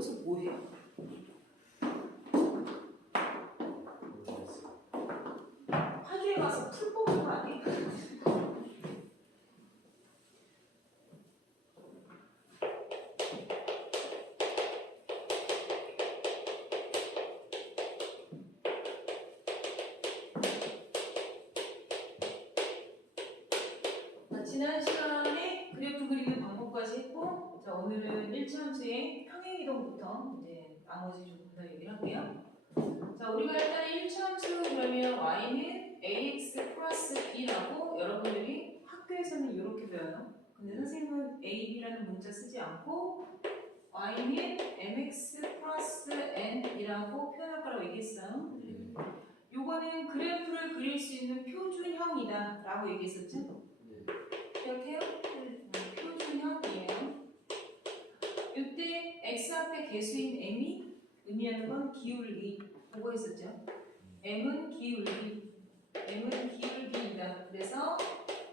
여기서 뭐 해요? 파주에 가서 풀 뽑는 거 아니에요? 지난 시간에 그래프 그리는 방법까지 했고, 자, 오늘은 1차 함수의 평행이동부터 이제 나머지 좀 더 얘기를 할게요. 자, 우리가 일단 1차 함수 그러면 y는 ax 플러스 b라고 여러분들이 학교에서는 이렇게 배워요. 근데 선생님은 a, b라는 문자 쓰지 않고 y는 mx 플러스 n이라고 표현할 거라고 얘기했어요. 요거는 그래프를 그릴 수 있는 표준형이다 라고 얘기했었죠? 기억해요? 표준형이에요. 이때 x 앞에 개수인 m이 의미하는 건 기울기 보고 했었죠? m은 기울기, m은 기울기이다. 그래서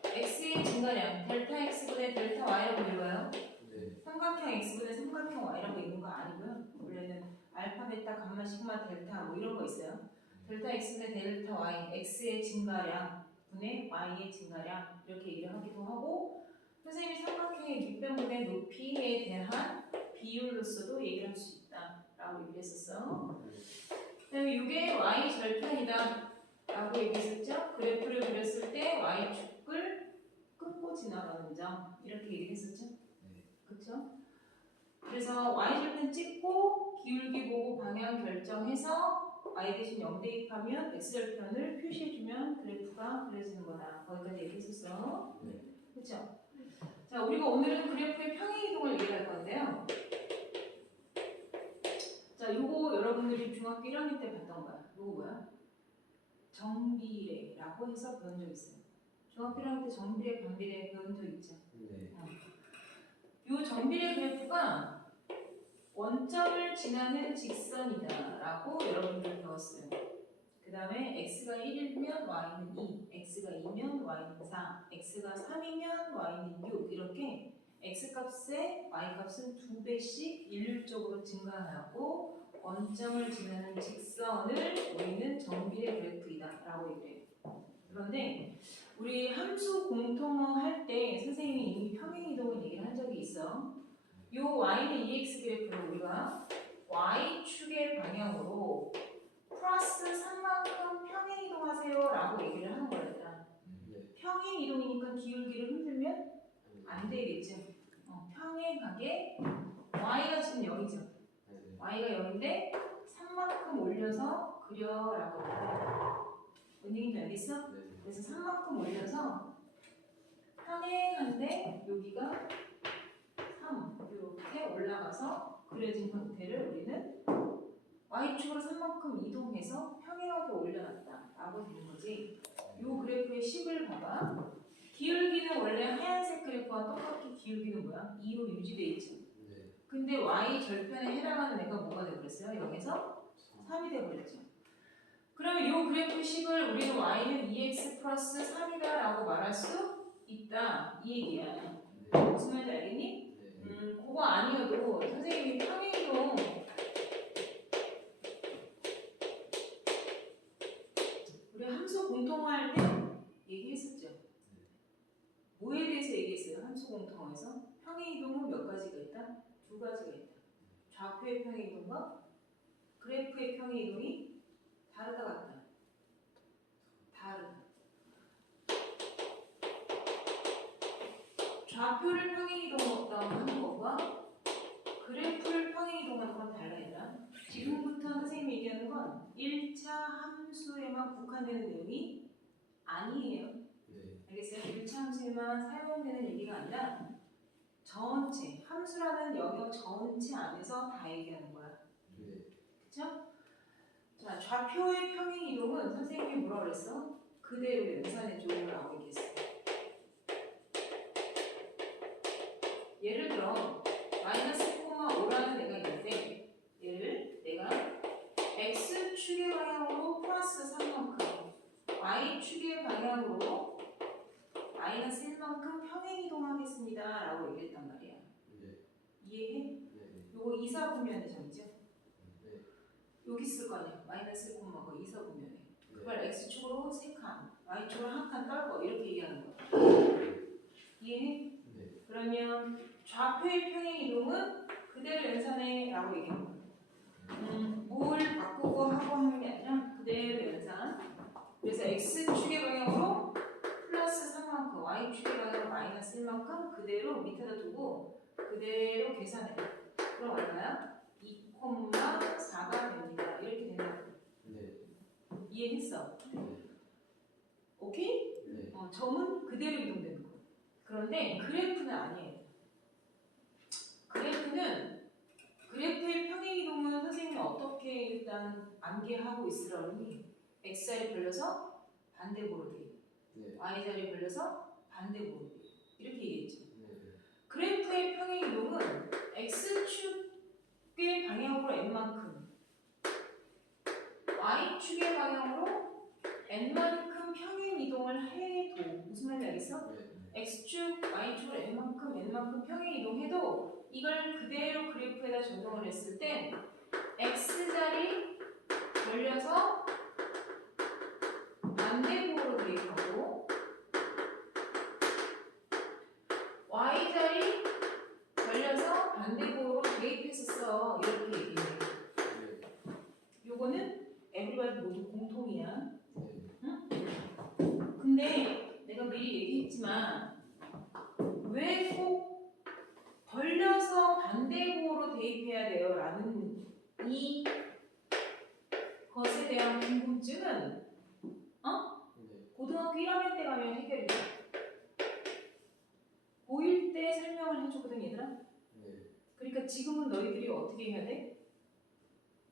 x의 증가량 델타 x분의 델타 y라고 읽어요. 삼각형 x분의 삼각형 y라고 읽는 거 아니고요. 원래는 알파, 베타, 감마, 시그마, 델타 뭐 이런 거 있어요. 델타 x분의 델타 y, x의 증가량 분의 y의 증가량 이렇게 얘기를 하기도 하고, 선생님이 삼각형의 밑변분의 높이에 대한 비율로서도 얘기를 할 수 있다 라고 얘기를 했었어. 그다음에 이게 y 절편이다 라고 얘기했었죠. 그래프를 그렸을 때 y축을 끊고 지나가는 점 이렇게 얘기를 했었죠. 그쵸? 그래서 y절편 찍고 기울기 보고 방향 결정해서 y 대신 0 대입하면 x절편을 표시해주면 그래프가 그려지는 거다. 거기까지 얘기했었어. 그쵸? 자, 우리가 오늘은 그래프의 평행이동을 얘기할 건데요. 자, 요거 여러분들이 중학교 1학년 때 봤던 거야. 요거 뭐야? 정비례라고 해서 배운 적 있어요. 중학교 1학년 때 정비례, 반비례 배운 적 있죠? 네. 요 정비례 그래프가 원점을 지나는 직선이다 라고 여러분들 배웠어요. 그 다음에 x가 1이면 y는 2, x가 2면 y는 4, x가 3이면 y는 6 이렇게 x값에 y값은 2배씩 일률적으로 증가하고 원점을 지나는 직선을 우리는 정비례 그래프이다 라고 얘기해요. 그런데 우리 함수 공통어 할 때 선생님이 이미 평행이동을 얘기를 한 적이 있어. 요 y는 ex 그래프를 우리가 y축의 방향으로 플러스 3만큼 평행이동하세요 라고 얘기를 하는 거였다. 평행이동이니까 기울기를 흔들면 안 되겠죠. 평행하게 y가 지금 0이죠. y가 0인데 3만큼 올려서 그려라고 해요. 뭔 얘기인지 알겠어? 그래서 3만큼 올려서 평행한데 여기가 3 이렇게 올라가서 그려진 형태를 우리는 y축으로 3만큼 이동해서 평행하게 올려놨다 라고 되는 거지. 이 그래프의 식을 봐봐. 기울기는 원래 하얀색 그래프와 똑같게 기울기는 뭐야? 2로 유지되어 있죠. 근데 y 절편에 해당하는 애가 뭐가 되어버렸어요? 0에서 3이 되어버렸죠. 그러면 이 그래프 식을 우리는 y는 2x 플러스 3이다 라고 말할 수 있다 이 얘기야. 무슨 말인지 알겠니? 그거 아니어도 선생님이 평행이동 우리 함수 공통화할 때 얘기했었죠. 뭐에 대해서 얘기했어요? 함수 공통화에서 평행이동은 몇 가지가 있다? 두 가지가 있다. 좌표의 평행이동과 그래프의 평행이동이 다르다 같다. 다르다. 좌표를 평행이동하는 것과 그래프를 평행이동하는 건 달라요. 지금부터 선생님이 얘기하는 건 1차 함수에만 국한되는 내용이 아니에요. 알겠어요? 1차 함수에만 사용되는 얘기가 아니라 전체, 함수라는 영역 전체 안에서 다 얘기하는 거야. 그쵸? 자, 좌표의 평행이동은 선생님이 뭐라 그랬어? 그대로 연산해줘 라고 얘기했어. 예를 들어 마이너스 1,5라는 애가 있는데 얘를 내가 x축의 방향으로 플러스 3만큼 y축의 방향으로 마이너스 1만큼 평행이동하겠습니다 라고 얘기했단 말이야. 이해해? 요거 요거 이사분면의 점이죠. 네. 여기 쓸 거 아니야. 마이너스 1, 거 이사분면에. 네. 그걸 x축으로 3칸, y축으로 1칸 떨고 이렇게 얘기하는 거야. 이해해? 네. 그러면 좌표의 평행 이동은 그대로 연산해 라고 얘기하는 거야. 뭘 바꾸고 하고 하는 게 아니라 그대로 연산. 그래서 x축의 방향으로 플러스 3만큼, y축의 방향으로 마이너스 1만큼 그대로 밑에다 두고 그대로 계산해. 그럼 얼마야? 2,4가 됩니다. 이렇게 되는 거야. 네. 이해했어? 네. 오케이? 네. 점은 그대로 이동되는 거야. 그런데 그래프는 아니에요. 그래프의 평행 이동은 선생님이 어떻게 일단 암기하고 있으라니 x자리 벌려서 반대보로 돼. 네. y자리 벌려서 반대보로 돼. 이렇게 얘기했죠. 네. 그래프의 평행 이동은 x축의 방향으로 n만큼, y축의 방향으로 n만큼 평행 이동을 해도 무슨 말인지 알겠어? 네. x축, y축으로 n만큼 평행 이동해도 이걸 그대로 그래프에다 적용을 했을 땐 x자리 벌려서 반대쪽으로 대입하고 y자리 벌려서 반대쪽으로 대입했었어. 이렇게 얘기해. 요거는 에브리바디 모두 공통이야. 응? 근데 내가 미리 얘기했지만 왜 꼭 벌려서 반대쪽으로 대입해야 돼요? 라는 이 것에 대한 궁금증은 고등학교 1학년 때 가면 해결이 돼. 고1 때 설명을 해주거든 얘들아. 그러니까 지금은 너희들이 어떻게 해야 돼?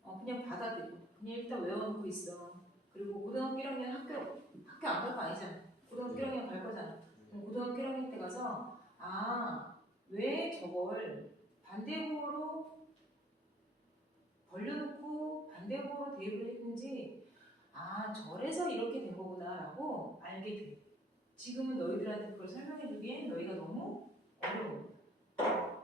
그냥 받아들여. 그냥 일단 외워놓고 있어. 그리고 고등학교 1학년 학교 안 갈 거 아니잖아. 고등학교 1학년 갈 거잖아. 고등학교 1학년 때 가서 왜 저걸 반대쪽으로 벌려놓고 반대쪽으로 대입을 했는지 저래서 이렇게 된 거구나 라고 알게 돼. 지금은 너희들한테 그걸 설명해 주기엔 너희가 너무 어려워.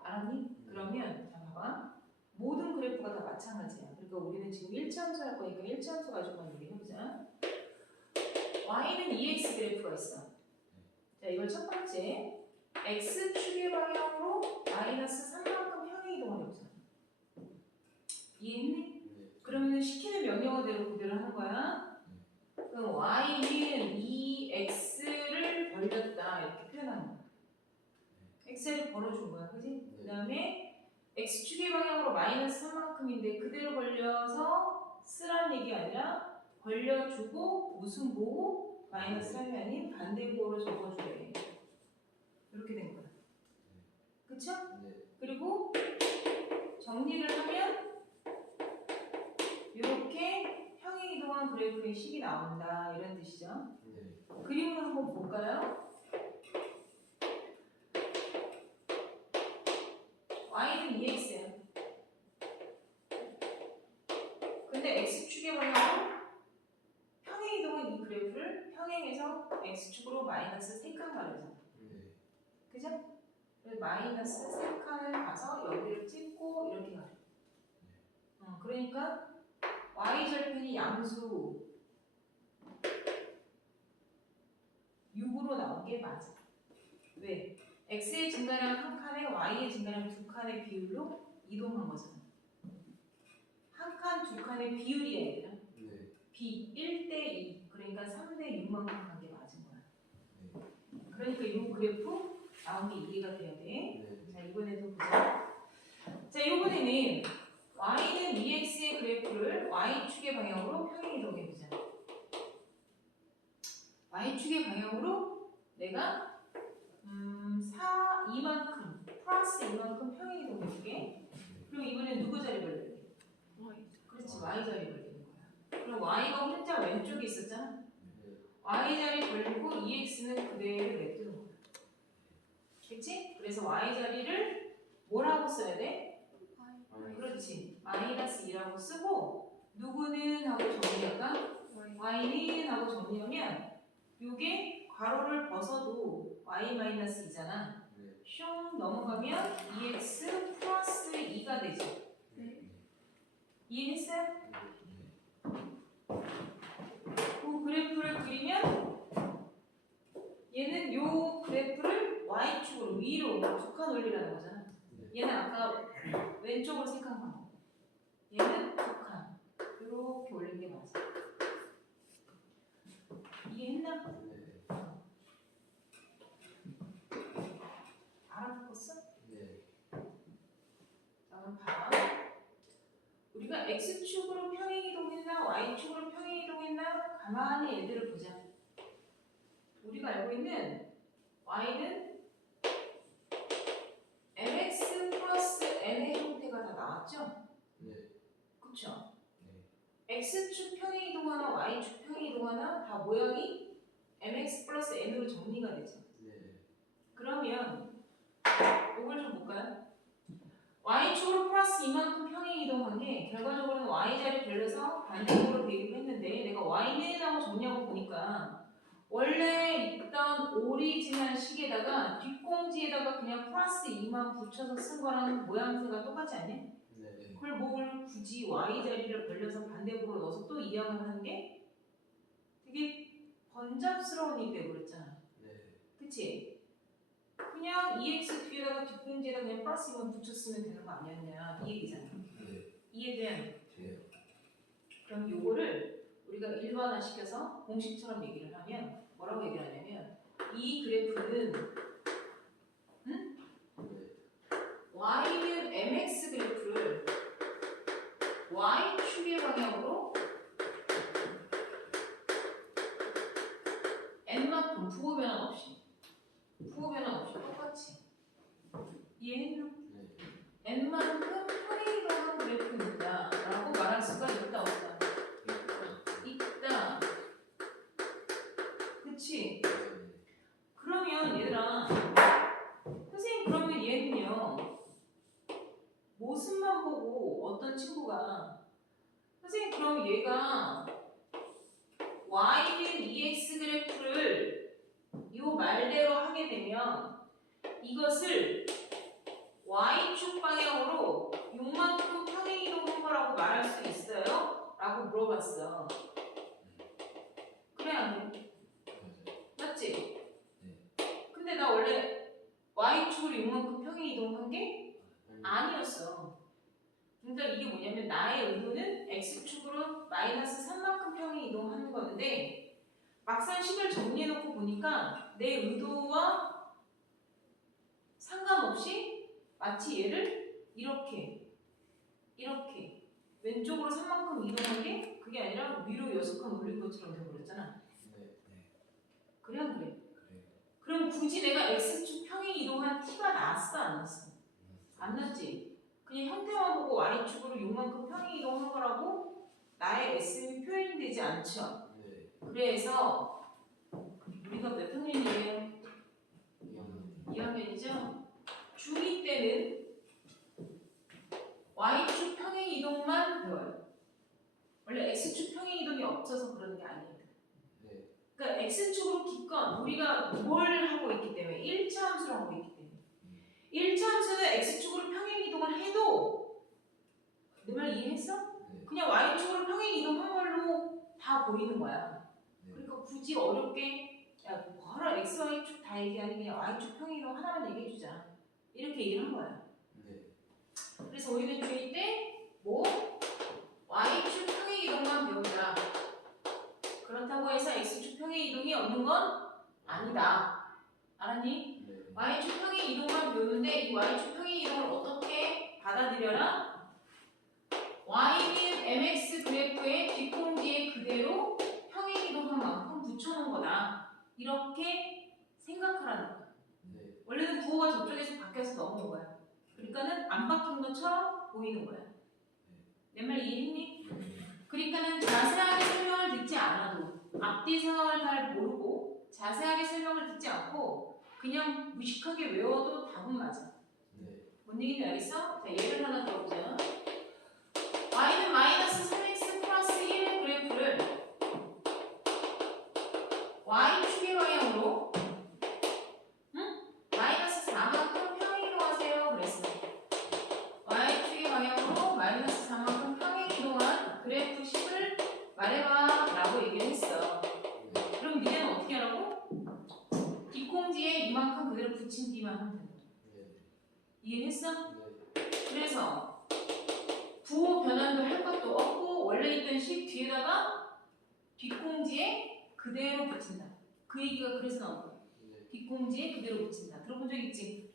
알았니? 그러면 자 봐봐. 모든 그래프가 다 마찬가지야. 그러니까 우리는 지금 일차함수 할 거니까 일차함수 가지고만 얘기해보자. y는 2x 그래프가 있어. 자 이걸 첫 번째 x축의 방향으로 마이너스 3만큼 평행 이동을 해보자. 이해했니? 그러면 시키는 명령어대로 그대로 하는 거야. 그럼 y는 2x를 벌렸다 이렇게 표현하는 거야. x를 벌어준 거야, 그지? 그 다음에 x축의 방향으로 마이너스 3만큼인데 그대로 벌려서 쓰란 얘기가 아니라 벌려주고 무슨 보호? 마이너스 3이 아닌 반대보호로 적어주래. 이렇게 된 거야. 그쵸? 그리고 정리를 하면 이렇게 평행 이동한 그래프의 식이 나온다 이런 뜻이죠. 그림을 한번 볼까요? y는 2x야. 근데 x축의 방향으로 평행 이동한 이 그래프를 평행해서 x축으로 마이너스 3칸 가려서. 그죠? 그래서 마이너스 3칸을 가서 여기를 찍고 이렇게 가려. 그러니까 y절편이 양수 6으로 나온 게 맞아. 왜? x의 증가량 한 칸에 y의 증가량 두 칸의 비율로 이동한 거잖아. 한 칸, 두 칸의 비율이 아니라 비 1대2 그러니까 3대6만큼 간 게 맞은 거야. 그러니까 이 그래프 나온 게 이해가 돼야 돼. 자 이번에도 보자. 자 이번에는 y는 2x의 그래프를 y축의 방향으로 평행 이동해보자. y축의 방향으로 내가 2만큼 플러스 2만큼 평행 이동해줄게. 그럼 이번엔 누구 자리 벌려야 돼? 그렇지, y 자리 벌리는 거야. 그럼 y가 혼자 왼쪽에 있었잖아. y 자리 벌리고 2x는 그대로 냅두는 거야. 그렇지? 그래서 y 자리를 뭐라고 써야 돼? 그렇지, 마이너스 2라고 쓰고 누구는 하고 정리할까? y는 하고 정리하면 이게 괄호를 벗어도 y-2잖아. 슝 넘어가면 2x 플러스 2가 되지. 이해했어요? 그 그래프를 그리면 얘는 요 그래프를 y축으로 위로 두 칸 올리라는 거잖아. 얘는 아까 왼쪽으로 생각한 거. 얘는 두 칸. 이렇게 올린 게 맞아. 이해했나? 알아듣었어? 네. 자, 그럼 봐. 우리가 x축으로 평행이동했나 y축으로 평행이동했나 가만히 얘들을 보자. 우리가 알고 있는 y는 mx 플러스 n의 형태가 다 나왔죠? 네. 그쵸? 네. x축 평행이동하나 y축 평행이동하나 다 모양이 mx 플러스 n으로 정리가 되죠. 네. 그러면 이걸 좀 볼까요? y축으로 플러스 이만큼 평행이동한 게 결과적으로는 y자리 걸려서 반대쪽으로 대입을 했는데 내가 y는 하고 정리하고 보니까 원래 있던 오리지널 식에다가 뒷공지에다가 그냥 플러스 2만 붙여서 쓴 거랑 모양새가 똑같지 않냐? 네. 그걸 뭘 굳이 y자리를 벌려서 반대쪽으로 넣어서 또 이항을 하는 게 되게 번잡스러운 일이 되어버렸잖아. 네. 그치? 그냥 EX 뒤에다가 뒷공지에다가 그냥 플러스 2만 붙였으면 되는 거 아니었냐 이 얘기잖아. 네. 이해돼요? 네. 그럼 요거를 우리가 일반화시켜서 공식처럼 얘기를 하면 뭐라고 얘기를 하냐면 이 그래프는 y는 mx 그래프를 y축의 방향으로 n만큼 부호 변화 없이 똑같이 이해했나? 네. n만큼 평행이동한 그래프입니다 라고 말할 수가 있다 없다? 있다. 그치? 그러면 얘들아 선생님 그러면 얘는요 모습만 보고 어떤 친구가 선생님 그럼 얘가 y는 EX 그래프를 요 말대로 하게 되면 이것을 y축 방향으로 요만큼 평행이동한 거라고 말할 수 있어요? 라고 물어봤어. 그래 안 그래? 맞지? 근데 나 원래 y축으로 요만큼 평행이동한 게 아니었어. 그러니까 이게 뭐냐면 나의 의도는 x축으로 마이너스 3만큼 평행이동하는 건데 막상 식을 정리해놓고 보니까 내 의도와 상관없이 마치 얘를 이렇게 왼쪽으로 3만큼 이동한 게 그게 아니라 위로 6칸 올린 것처럼 되어버렸잖아. 그래 안 그래? 그럼 굳이 내가 x축 평행 이동한 t가 나왔어 안 나왔어? 안 났지? 그냥 형태만 보고 y축으로 요만큼 평행 이동한 거라고 나의 s이 표현이 되지 않죠? 그래서 우리가 몇 학년이에요? 2학년이죠? 중2 때는 y축 평행 이동만 배워요. 원래 x축 평행 이동이 없어서 그러는 게 아니에요. 그러니까 x축으로 기껏 우리가 뭘 하고 있기 때문에 1차 함수를 하고 있기 때문에 1차 함수는 x축으로 평행 이동을 해도 내 말 이해했어? 그냥 y축으로 평행 이동한 걸로 다 보이는 거야. 그러니까 굳이 어렵게 야 뭐하라 x, y축 다 얘기하니 그냥 y축 평행 이동 하나만 얘기해주자 이렇게 얘기를 한 거야. 그래서 우리는 중2 때 뭐? y축 평행 이동만 배우자. 그렇다고 해서 x축 평행 이동이 없는 건 아니다. 알았니? y축 평행 이동만 배우는데 이 y축 평행 이동을 어떻게 받아들여라? y는 mx 그래프의 뒷공지에 그대로 평행 이동한 만큼 붙여놓은 거다. 이렇게 생각하라는 거야. 원래는 부호가 저쪽에서 바뀌어서 넘어온 거야. 그러니까는 안 바뀐 것처럼 보이는 거야. 내 말 이해했니? 그러니까는 자세하게 설명을 듣지 않아도 앞뒤 상황을 잘 모르고 자세하게 설명을 듣지 않고 그냥 무식하게 외워도 답은 맞아. 뭔 얘기인지 알겠어? 자, 예를 하나 들어보자. y는 마이너스 3x 플러스 1의 그래프를 y축의 방향으로 마이너스 4만큼 평행 이동하세요. 그랬어. y축의 방향으로 마이너스 4만큼 평행 이동 이해했어? 그래서 부호 변환도 할 것도 없고 원래 있던 식 뒤에다가 뒷공지에 그대로 붙인다. 그 얘기가 그래서 나온 거야. 뒷공지에 그대로 붙인다. 들어본 적 있지?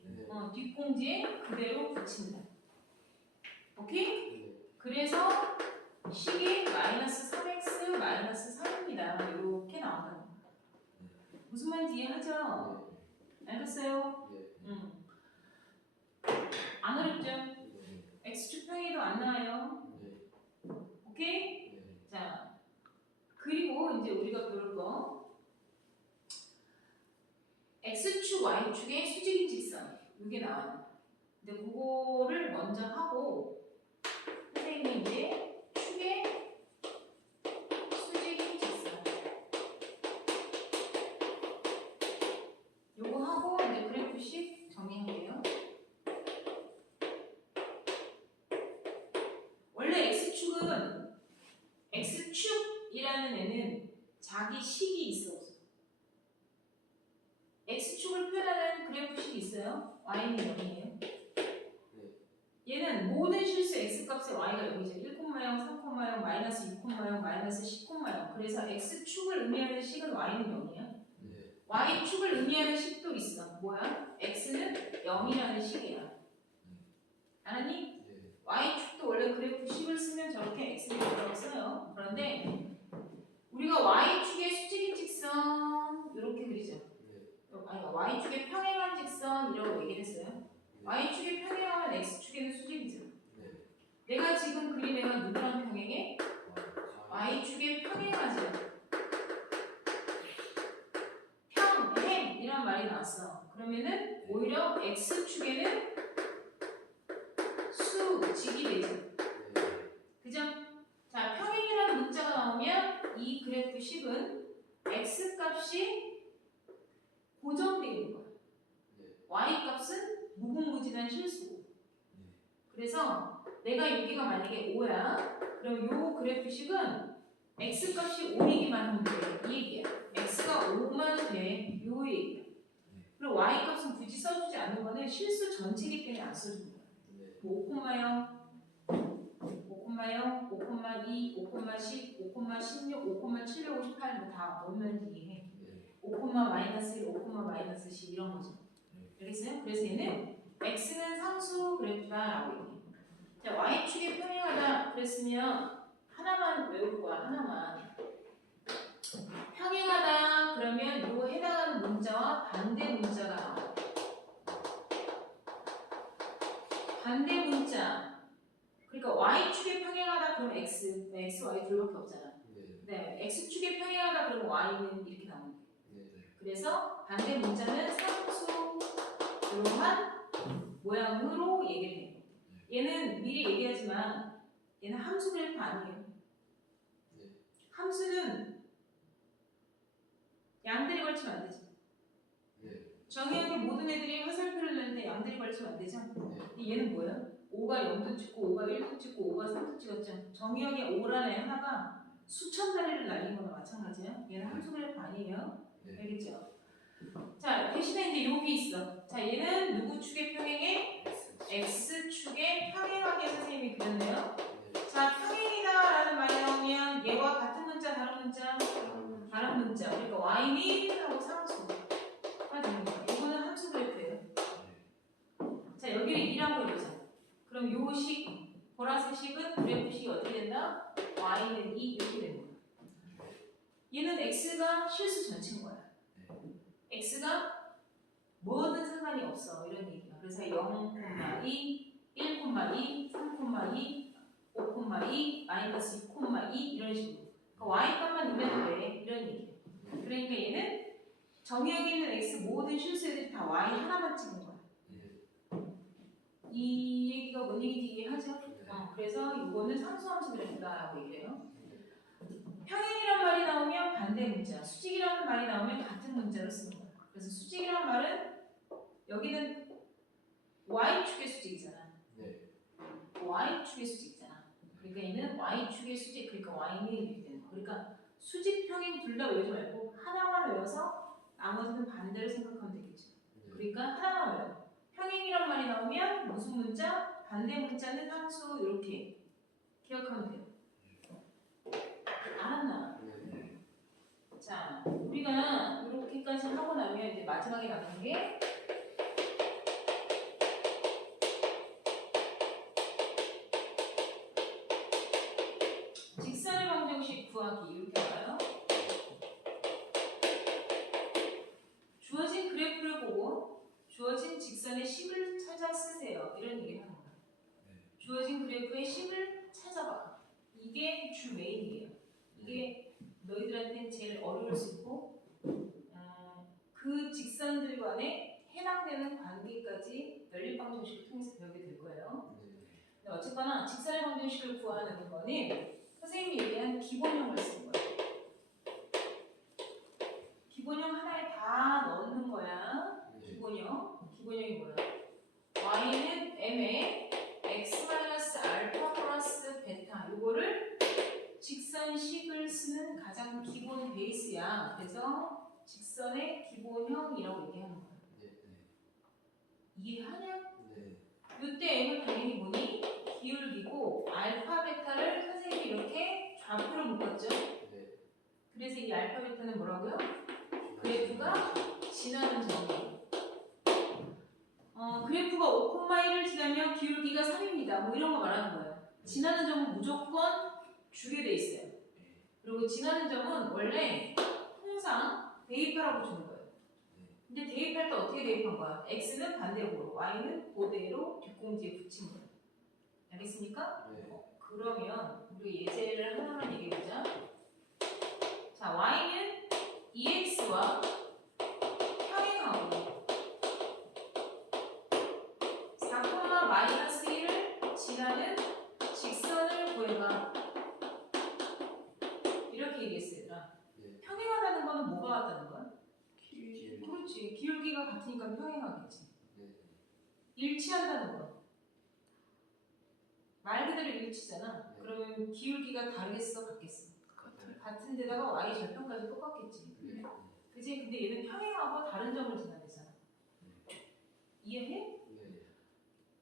뒷공지에 그대로 붙인다. 오케이? 그래서 식이 마이너스 3x 마이너스 3입니다. 이렇게 나온다는 거야. 무슨 말인지 이해하죠? 알겠어요? 안 어렵죠? x축 평이도 안 나와요. 오케이? 자, 그리고 이제 우리가 배울 거 x축, y축의 수직인 직선 이게 나와요. 근데 그거를 먼저 하고 선생님이 이제 축의 수직인 직선 요거 하고 이제 그래프식 정리할게요. 원래 x축이라는 애는 자기 식이 있어. x축을 표현하는 그래프식이 있어요. y는 0이에요. 얘는 모든 실수 x값의 y가 0이죠. 1,0, 3,0, 마이너스 6,0, 마이너스 10,0. 그래서 x축을 의미하는 식은 y는 0이야. y축을 의미하는 식도 있어. 뭐야? x는 0이라는 식이야. 알았니? y축도 원래 그래프식을 쓰면 저렇게 x를 0이라고 써요. 그런데 우리가 y축의 수직인 직선 이렇게 그리죠. 아니, y축의 평행한 직선이라고 얘기를 했어요. y축의 평행하면 x축에는 수직이죠. 내가 지금 그린 애가 누구랑 평행해? y축의 평행하죠. 평행이란 말이 나왔어. 그러면은 오히려 x축에는 수직이 되죠. 그죠? 자, 평행이라는 문자가 나오면 이 그래프식은 x값이 고정되어 있는 거야. y값은 무궁무진한 실수고. 그래서 내가 여기가 만약에 5야. 그럼 요 그래프식은 x값이 5이기만 하면 돼. 이 얘기야. x가 5만 돼. 요 얘기야. 그리고 y값은 굳이 써주지 않는 거는 실수 전체이기 때문에 안 써주는 거야. 뭐 5,0, 5,0, 5,2, 5,10, 5,16, 5,758 뭐 다 오면 이해해. 5, 마이너스 1, 5, 마이너스 10 이런 거죠. 알겠어요? 그래서 얘는 x는 상수 그래프다라고 얘기해요. 자, y축에 평행하다 그랬으면 하나만 외울 거야. 하나만. 평행하다 그러면 요 해당하는 문자와 반대 문자가 나와요. 반대 문자. 그러니까 y축에 평행하다 그러면 x, y 둘밖에 없잖아. 네, x축에 평행하다 그러면 y는 이렇게 나오는 거예요. 그래서 반대 문자는 상수 이러한 모양으로 얘기를 해요. 얘는 미리 얘기하지만 얘는 함수 그래프 아니에요. 함수는 양들이 걸치면 안 되죠. 정의역의 모든 애들이 화살표를 내는데 양들이 걸치면 안 되죠. 얘는 뭐예요? 5가 0도 찍고 5가 1도 찍고 5가 3도 찍었죠. 정의역의 5라는 애 하나가 수천 다리를 날린 거나 마찬가지예요. 얘는 함수 그래프 아니에요. 알겠죠? 자, 대신에 이제 여기 있어. 자, 얘는 누구 축에 평행해? x축에 평행하게 선생님이 그렸네요. 자, 평행이다라는 말이 나오면 얘와 같은 문자, 다른 문자? 다른 문자. 그러니까 y는 하고 상수가 되는 거예요. 이거는 함수 그래프예요. 자, 여기를 2라고 해보자. 그럼 요 식, 보라색 식은 그래프식이 어떻게 된다? y는 2 이렇게 되는 거야. 얘는 x가 실수 전체인 거야. x가 뭐든 상관이 없어. 이런 얘기야. 그래서 0,2, 1,2, 3,2, 5,2, 마이너스 6,2 이런 식으로. 그러니까 y값만 넣으면 돼. 이런 얘기야. 그러니까 얘는 정의역에 있는 x 모든 실수애들이 다 y 하나만 찍은 거야. 이 얘기가 뭔 얘기인지 이해하죠? 그래서 이거는 상수함수 그래프다라고 얘기해요. 평행이란 말이 나오면 반대 문자, 수직이라는 말이 나오면 같은 문자로 쓰는 거야. 그래서 수직이란 말은 여기는 y축의 수직이잖아. y축의 수직이잖아. 그러니까 얘는 y축의 수직, 그러니까 y는 이렇게 되는 거야. 그러니까 수직, 평행 둘 다 외우지 말고 하나만 외워서 나머지는 반대로 생각하면 되겠죠. 그러니까 하나만 외워. 평행이란 말이 나오면 무슨 문자? 반대 문자는 함수 이렇게 기억하면 돼요. 알았나? 자, 우리가 이렇게까지 하고 나면 이제 마지막에 남은 게 직선의 방정식 구하기 이렇게 나와요. 주어진 그래프를 보고 주어진 직선의 식을 찾아 쓰세요. 이런 얘기를 하는 거예요. 주어진 그래프의 식을 찾아봐. 이게 주 메인이에요. 이게 너희들한테는 제일 어려울 수 있고 그 직선들 간에 해당되는 관계까지 연립 방정식을 통해서 배우게 될 거예요. 근데 어쨌거나 직선의 방정식을 구하는 거는 선생님이 얘기한 기본형을 쓴 거예요. 기본형 하나에 다 넣는 거야. 기본형이 뭐야? y는 m에 x-알파 플러스 베타 요거를 직선식을 쓰는 가장 기본 베이스야. 그래서 직선의 기본형이라고 얘기하는 거야. 이해하냐? 이때 m은 당연히 뭐니? 기울기고 알파 베타를 선생님이 이렇게 좌표로 묶었죠? 그래서 이 알파 베타는 뭐라고요? 그래프가 지나는 점이에요. 그래프가 5,1을 지나면 기울기가 3입니다. 뭐 이런 거 말하는 거예요. 지나는 점은 무조건 주게 돼 있어요. 그리고 지나는 점은 원래 통상 대입하라고 주는 거예요. 근데 대입할 때 어떻게 대입한 거야? x는 반대로, y는 그대로 뒷공지에 붙인 거예요. 알겠습니까? 그러면 우리 예제를 하나만 얘기해보자. 자, y는 ex와 평행하고 4,-1을 지나는 직선을 구해봐. 이렇게 얘기했어요, 얘들아. 평행하다는 거는 뭐가 같다는 거야? 그렇지. 기울기가 같으니까 평행하겠지. 일치한다는 거. 말 그대로 일치잖아. 그러면 기울기가 다르겠어, 같겠어? 같은 데다가 y 절편까지 똑같겠지. 그치? 근데 얘는 평행하고 다른 점을 지나대잖아. 이해해?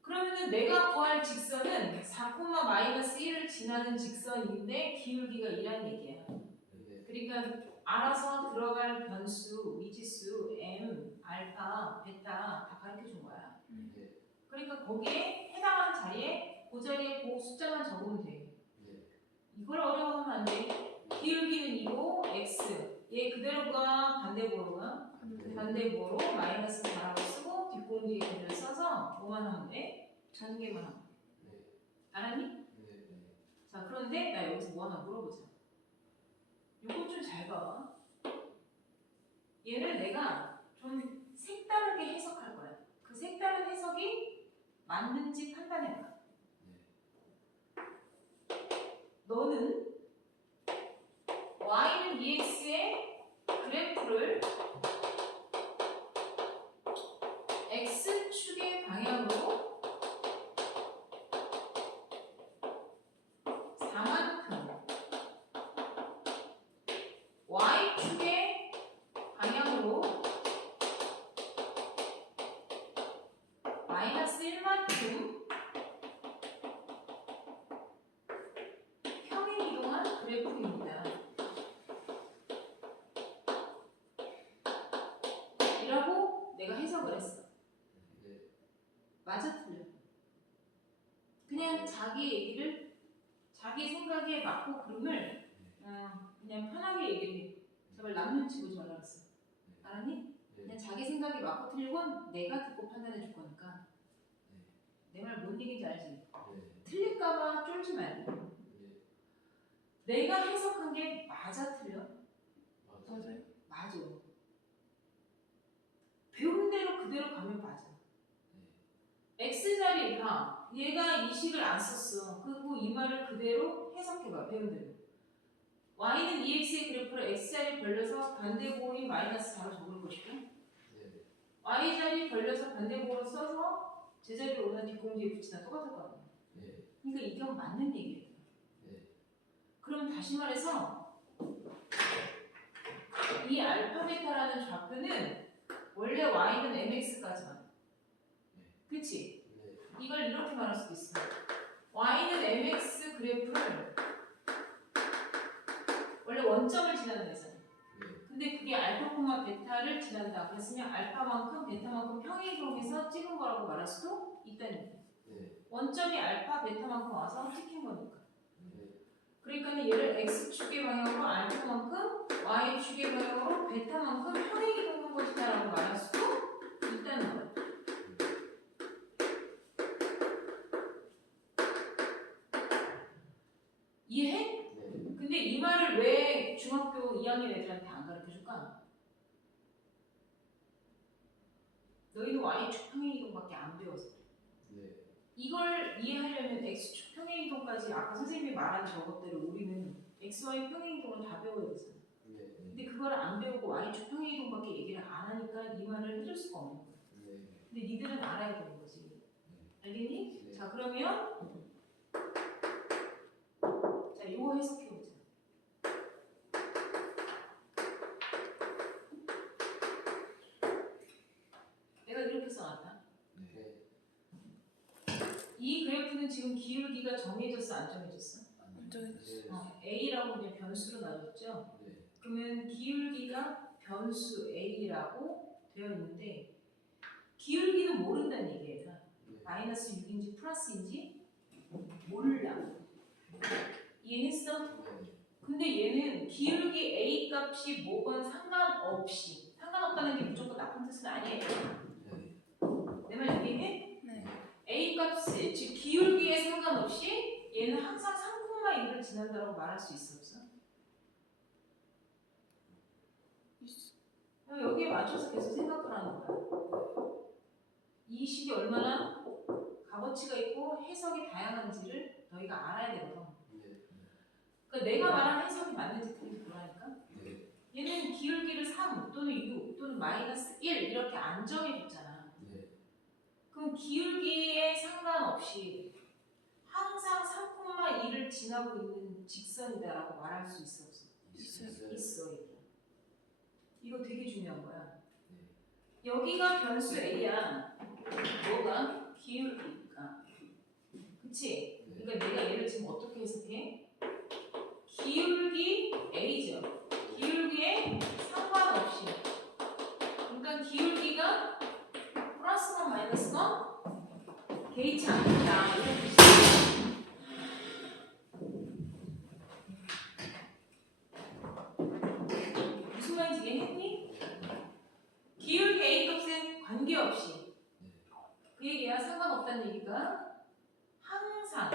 그러면은 내가 구할 직선은 4,-1을 지나는 직선인데 기울기가 2라는 얘기야. 그러니까 알아서 들어갈 변수, 미지수, m, 알파, 베타 다 가르쳐 준 거야. 그러니까 거기에 해당하는 자리에 그 자리에 그 숫자만 적으면 돼. 이걸 어려워하면 안 돼. 기울기는 2고 x 얘 그대로가 반대고로가 반대고로 마이너스 4라고 쓰고 뒷공지에 그대로 써서 뭐만 하면 돼? 전개만 하면 돼. 알았니? 자, 그런데 나 여기서 뭐 하나 물어보자. 이거 좀 잘 봐. 얘를 내가 좀 색다르게 해석할 거야. 그 색다른 해석이 맞는지 판단해봐. 너는 y는 ex의 그래프를 x축의 방향으로 4만큼 y축의 방향으로 마이너스 1만큼 평행 이동한 그래프입니다. 이라고 내가 해석을 했어. 맞아 틀려? 그냥 자기 얘기를 자기 생각에 맞고 그름을 그냥 편하게 얘기를 해. 제발 남 눈치 보지 말라 그랬어. 알았니? 그냥 자기 생각에 맞고 틀리건 내가 듣고 판단해 줄 거니까 내 말 뭔 얘기인지 알지? 틀릴까봐 쫄지 말고 내가 해석한 게 맞아 틀려? 맞아요. 맞아. 배운 대로 그대로 가면 맞아. X자리 봐. 얘가 이 식을 안 썼어. 그리고 이 말을 그대로 해석해봐. 배운 대로. Y는 EX의 그래프를 X자리 벌려서 반대보호인 마이너스 4로 적을 것이고 Y자리 벌려서 반대보호를 써서 제자리로 오는 뒷공지에 붙이다 똑같을 거 아니야. 그러니까 이게 맞는 얘기예요. 그럼 다시 말해서 이 알파 베타라는 좌표는 원래 y는 mx까지만 그치? 이걸 이렇게 말할 수도 있어. y는 mx 그래프를 원래 원점을 지나는 데잖아. 근데 그게 알파, 베타를 지난다. 그랬으면 알파만큼 베타만큼 평행이동해서 찍은 거라고 말할 수도 있다는 얘기야. 원점이 알파, 베타만큼 와서 찍힌 거니까. 그러니까 얘를 x축의 방향으로 알파만큼 y축의 방향으로 베타만큼 평행이동한 것이다라고 말할 수도 있다는 거야. 이해해? 근데 이 말을 왜 중학교 2학년 애들한테 안 가르쳐줄까? 너희는 y축 평행이동밖에 안 배워서. 이걸 이해하려면 x축 평행이동까지 아까 선생님이 말한 저것들을 우리는 xy 평행이동을 다 배워야 되잖아. 근데 그걸 안 배우고 y축 평행이동밖에 얘기를 안 하니까 이 말을 해줄 수가 없는 거야. 근데 니들은 알아야 되는 거지. 알겠니? 자, 그러면 자, 요거 해석해보자. 내가 이렇게 써놨다. 이 그래프는 지금 기울기가 정해졌어, 안 정해졌어? 안 정해졌어요. A라고 그냥 변수로 나눴죠? 그러면 기울기가 변수 A라고 되어 있는데 기울기는 모른다는 얘기예요. 마이너스 6인지 플러스인지 몰라. 이해했어? 근데 얘는 기울기 A 값이 뭐건 상관없다는 게 무조건 나쁜 뜻은 아니에요. 내 말 이해해? 네. A 값이 즉 기울기에 상관없이 얘는 항상 3,1을 지난다고 말할 수 있어 없어? 여기에 맞춰서 계속 생각을 하는 거야. 이 식이 얼마나 값어치가 있고 해석이 다양한지를 너희가 알아야 되거든. 그러니까 내가 말한 해석이 맞는지 그게 보라니까. 얘는 기울기를 3 또는 6 또는 마이너스 1 이렇게 안 정해줬잖아. 그럼 기울기에 상관없이 항상 3,1을 지나고 있는 직선이다라고 말할 수 있어 없어? 있어. 이거 되게 중요한 거야. 여기가 변수 A야. 뭐가? 기울기니까. 그치? 그러니까 내가 얘를 지금 어떻게 해석해? 기울기 A죠. 기울기에 상관없이. 그러니까 기울기가 플러스건 마이너스건 개의치 않는다. 이런 뜻이야. 무슨 말인지 이해했니? 기울기 A 값에 관계없이 그 얘기야. 상관없다는 얘기가 항상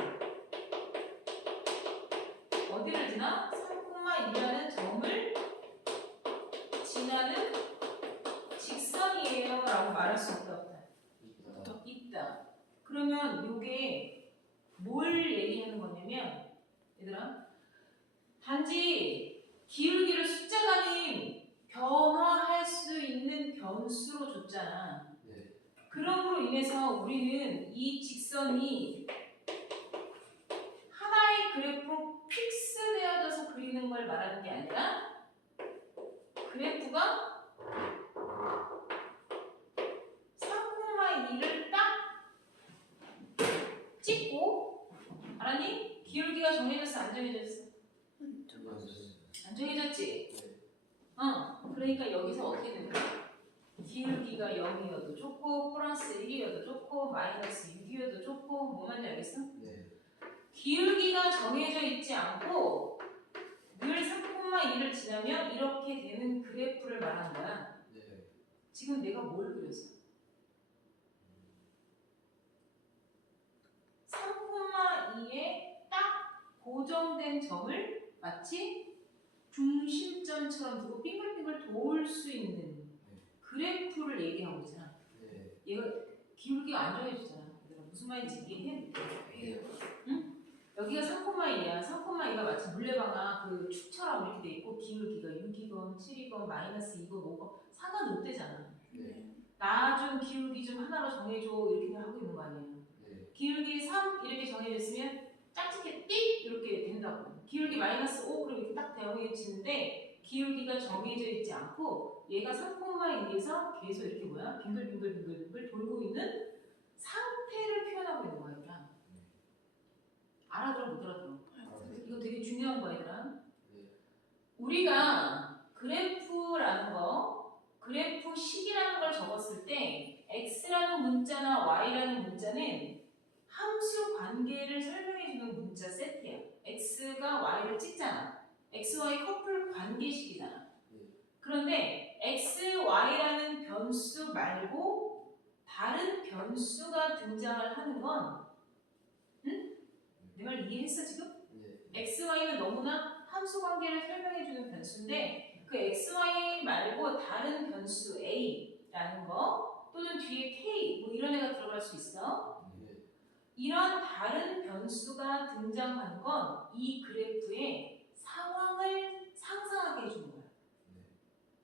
어디를 지나? 3,2라는 점을 지나는 직선이에요 라고 말할 수 있다 없다? 있다. 그러면 이게 뭘 얘기하는 거냐면 얘들아 단지 기울기를 숫자가 아닌 변화할 수 있는 변수로 줬잖아. 그럼으로 인해서 우리는 이 직선이 하나의 그래프로 픽스되어져서 그리는 걸 말하는 게 아니라 그래프가 3,2를 딱 찍고 알았니? 기울기가 정해졌어 안 정해졌어? 안 정해졌지? 그러니까 여기서 어떻게 되는 거야? 기울기가 0이어도 좋고 플러스 1이어도 좋고 마이너스 6이어도 좋고 뭐만 알겠어? 기울기가 정해져 있지 않고 늘 3,2를 지나면 이렇게 되는 그래프를 말하는 거야. 지금 내가 뭘 그렸어? 3,2에 딱 고정된 점을 마치 중심점처럼 두고 빙글빙글 도울 수 있는 그래프를 얘기하고 있잖아. 얘가 기울기가 안 정해지잖아. 무슨 말인지 이해해? 응? 여기가 3,2야. 3,2가 마치 물레방아 그 축처럼 이렇게 돼 있고 기울기가 6이건 7이건 마이너스 2건 5건 상관없대잖아. 나 좀 기울기 좀 하나로 정해줘 이렇게 하고 있는 거 아니에요. 기울기 3 이렇게 정해졌으면 짝짓게 띡 이렇게 된다고. 기울기 마이너스 5 그럼 이렇게 딱 정해지는데 기울기가 정해져 있지 않고 얘가 3,2에서 계속 이렇게 뭐야 빙글빙글 돌고 있는 상태를 표현하고 있는 거야, 얘들아. 알아들어 못 알아들어? 이거 되게 중요한 거야, 얘들아. 우리가 그래프라는 거, 그래프식이라는 걸 적었을 때 x라는 문자나 y라는 문자는 함수 관계를 설명해주는 문자 세트야. x가 y를 찍잖아. x, y 커플 관계식이잖아. 그런데 x, y라는 변수 말고 다른 변수가 등장을 하는 건, 응? 내 말 이해했어 지금? x, y는 너무나 함수 관계를 설명해주는 변수인데 그 x, y 말고 다른 변수 a라는 거 또는 뒤에 k 뭐 이런 애가 들어갈 수 있어. 이런 다른 변수가 등장하는 건 이 그래프의 상황을 상상하게 해주는 거야.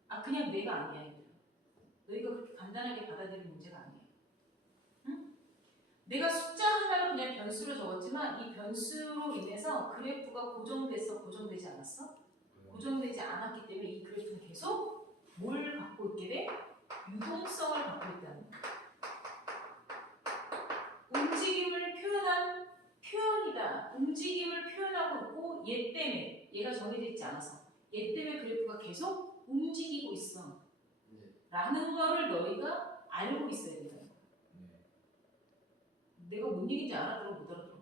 아 그냥 내가 아니야. 너희가 그렇게 간단하게 받아들이는 문제가 아니야. 응? 내가 숫자 하나를 그냥 변수로 적었지만 이 변수로 인해서 그래프가 고정됐어? 고정되지 않았어? 고정되지 않았기 때문에 이 그래프는 계속 뭘 갖고 있게 돼? 유동성을 갖고 있다는 거야. 움직임을 표현한 표현이다. 움직임을 표현하고 있고 얘 때문에 얘가 정해져 있지 않아서 얘 때문에 그래프가 계속 움직이고 있어. 라는 거를 너희가 알고 있어야 된다는 거야. 내가 뭔 얘기인지 알아들어 못 알아들어?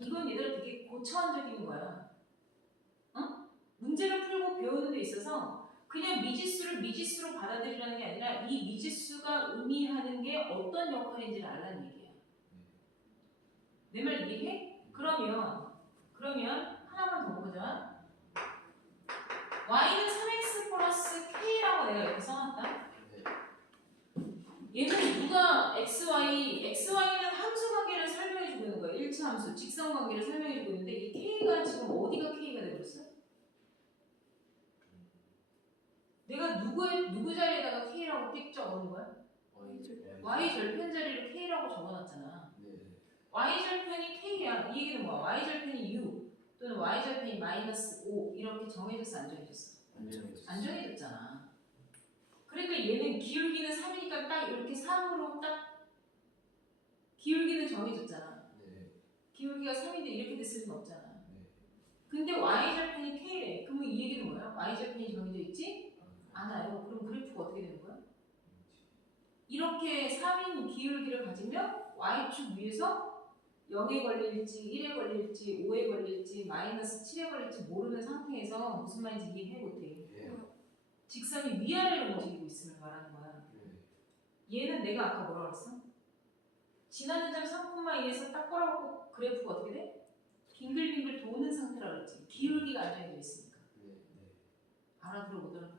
이건 얘들아 되게 고차원적인 거야. 어? 문제를 풀고 배우는 데 있어서 그냥 미지수를 미지수로 받아들이라는 게 아니라 이 미지수가 의미하는 게 어떤 역할인지를 알라는 얘기야. 내 말 이해해? 그러면 하나만 더 보자. y는 3x 플러스 k라고 내가 이렇게 써놨다. 얘는 누가 xy는 함수 관계를 설명해주고 있는 거야. 일치 함수, 직선 관계를 설명해주고 있는데 이 k가 지금 어디가 k가 되버렸어? 내가 누구 자리에다가 k라고 띡 적어놓은 거야? y 절편 자리를 k라고 적어놨잖아. y 절편이 k야. 이 얘기는 뭐야? y 절편이 u 또는 y 절편이 마이너스 5 이렇게 정해졌어? 안 정해졌어? 안 정해졌잖아. 그러니까 얘는 기울기는 3이니까 딱 이렇게 3으로 딱 기울기는 정해졌잖아. 기울기가 3인데 이렇게 됐을 수는 없잖아. 근데 y절편이 k래. 그러면 이 얘기는 뭐야? y절편이 정해져 있지? 않아요. 그럼 그래프가 어떻게 되는 거야? 이렇게 3인 기울기를 가지면 y축 위에서 0에 걸릴지 1에 걸릴지 5에 걸릴지 마이너스 7에 걸릴지 모르는 상태에서 무슨 말인지 이해해 못해. 직선이 위아래로 움직이고 있음을 말하는 거야. 얘는 내가 아까 뭐라 그랬어? 지나는 점 3,2에서 딱 걸어갖고 그래프가 어떻게 돼? 빙글빙글 도는 상태라 그랬지. 기울기가 안정해져 있으니까. 알아들어 못 알아들어?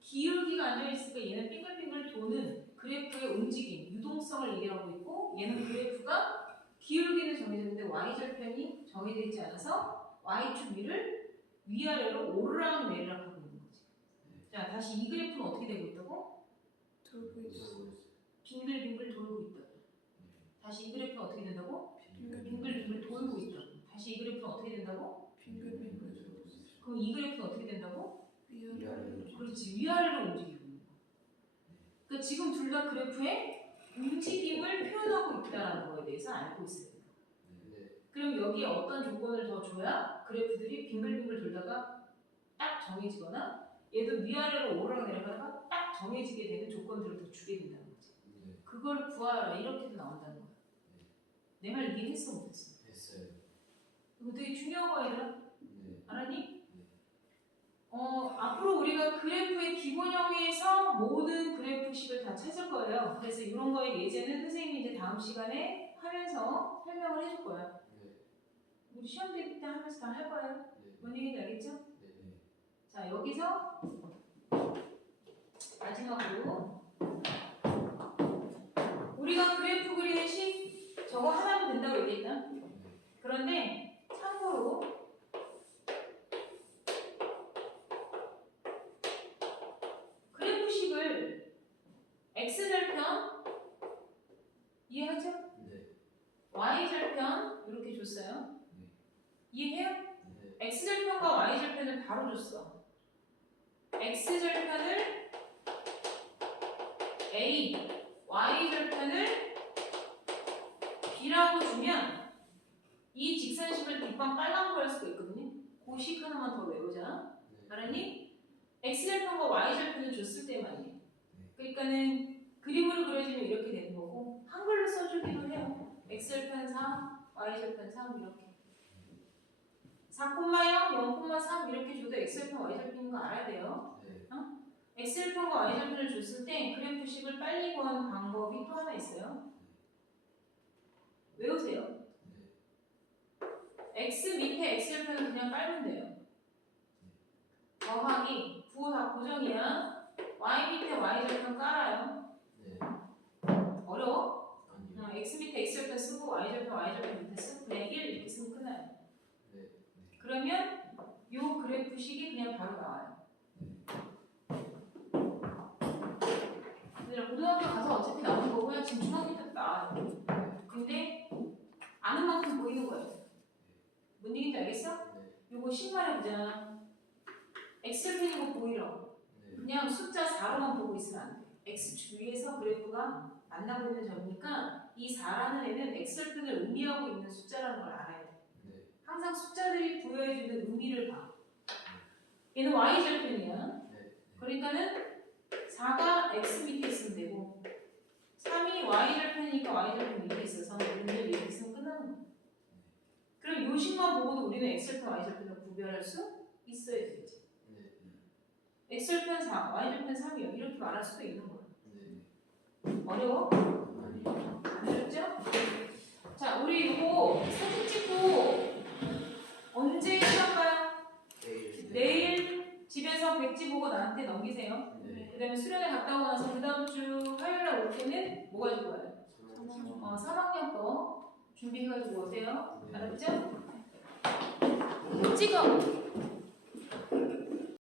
기울기가 안정해 있으니까 얘는 빙글빙글 도는 그래프의 움직임, 유동성을 얘기하고 있고 얘는 그래프가 기울기는 정해졌는데 y절편이 정해져 있지 않아서 y축 위를 위아래로 오르락 내리락 하고 있는 거지. 자, 다시 이 그래프는 어떻게 되고 있다고? 돌고 있어. 빙글빙글 돌고 있다고. 다시 이 그래프는 어떻게 된다고? 빙글빙글 돌고 있다고. 다시 이 그래프는 어떻게 된다고? 빙글빙글 돌고 있어. 그럼 이 그래프는 어떻게 된다고? 위아래로. 그렇지, 위아래로 움직이고 있는 거야. 그러니까 지금 둘 다 그래프의 움직임을 표현하고 있다는 거에 대해서 알고 있어야 돼요. 그럼 여기에 어떤 조건을 더 줘야 그래프들이 빙글빙글 돌다가 딱 정해지거나 얘도 위아래로 오르락내리락하다가 딱 정해지게 되는 조건들을 더 주게 된다는 거지. 그걸 구하라 이렇게도 나온다는 거야. 내 말 이해했어 못했어? 됐어요. 이거 되게 중요한 거 얘들아. 알았니? 앞으로 우리가 그래프의 기본형에서 모든 그래프식을 다 찾을 거예요. 그래서 이런 거의 예제는 선생님이 이제 다음 시간에 하면서 설명을 해줄 거야. 우리 시험 때 하면서 다 할 거예요. 뭔 얘기인지 알겠죠? 자, 여기서 마지막으로 우리가 그래프 그리는 식 저거 하나면 된다고 얘기했다. 그런데 참고로 그래프식을 x절편 이해하죠? y절편 이렇게 줬어요. 이해해요? x절편과 y절편을 바로 줬어. x절편을 a, y절편을 B라고 주면 이 직선식을 뒷방 빨간 거 할 수도 있거든요. 그 식 하나만 더 외우자. 알았니? X절편과 Y절편을 줬을 때만이에요. 그러니까는 그림으로 그려지면 이렇게 되는 거고 한글로 써주기도 해요. X절편 3, Y절편 3 이렇게 4,0, 0,3 이렇게 줘도 X절편, Y절편인 거 알아야 돼요. X절편과 Y절편을 줬을 때 그래프식을 빨리 구하는 방법이 또 하나 있어요. 외우세요. X 밑에 X절편은 그냥 깔면 돼요. 더하기 9 다 고정이야. Y 밑에 Y절편 깔아요. 어려워? X 밑에 X절편 쓰고 Y절편 밑에 쓰고 그냥 1 이렇게 쓰면 끝나요. 그러면 요 그래프식이 그냥 바로 나와요. 고등학교 가서 어차피 나오는 거고요. 지금 중학교 때도 나와요. 근데 아는 만큼 보이는 거예요. 뭔 얘기인지 알겠어? 요거 신발해보자. X절편인 거 보이러. 그냥 숫자 4로만 보고 있으면 안 돼. X 주위에서 그래프가 만나고 있는 점이니까 이 4라는 애는 X절편을 의미하고 있는 숫자라는 걸 알아야 돼. 항상 숫자들이 부여해주는 의미를 봐. 얘는 Y절편이야. 그러니까는 4가 X 밑에 있으면 되고 3이 Y절편이니까 Y절편 밑에 있어서 우리는 이렇게 있으면 끝나는 거야. 그럼 요식만 보고도 우리는 X절편, Y절편을 구별할 수 있어야 되지. X절편 4, Y절편 3이요. 이렇게 말할 수도 있는 거야. 어려워? 안 어렵죠? 자, 우리 이거 사진 찍고 언제 시험 봐요? 내일 집에서 백지 보고 나한테 넘기세요. 그 다음에 수련회 갔다 오고 나서 그 다음 주 화요일에 올 때는 뭐 가지고 와요? 3학년 거 준비해가지고 오세요. 알았죠? 찍어!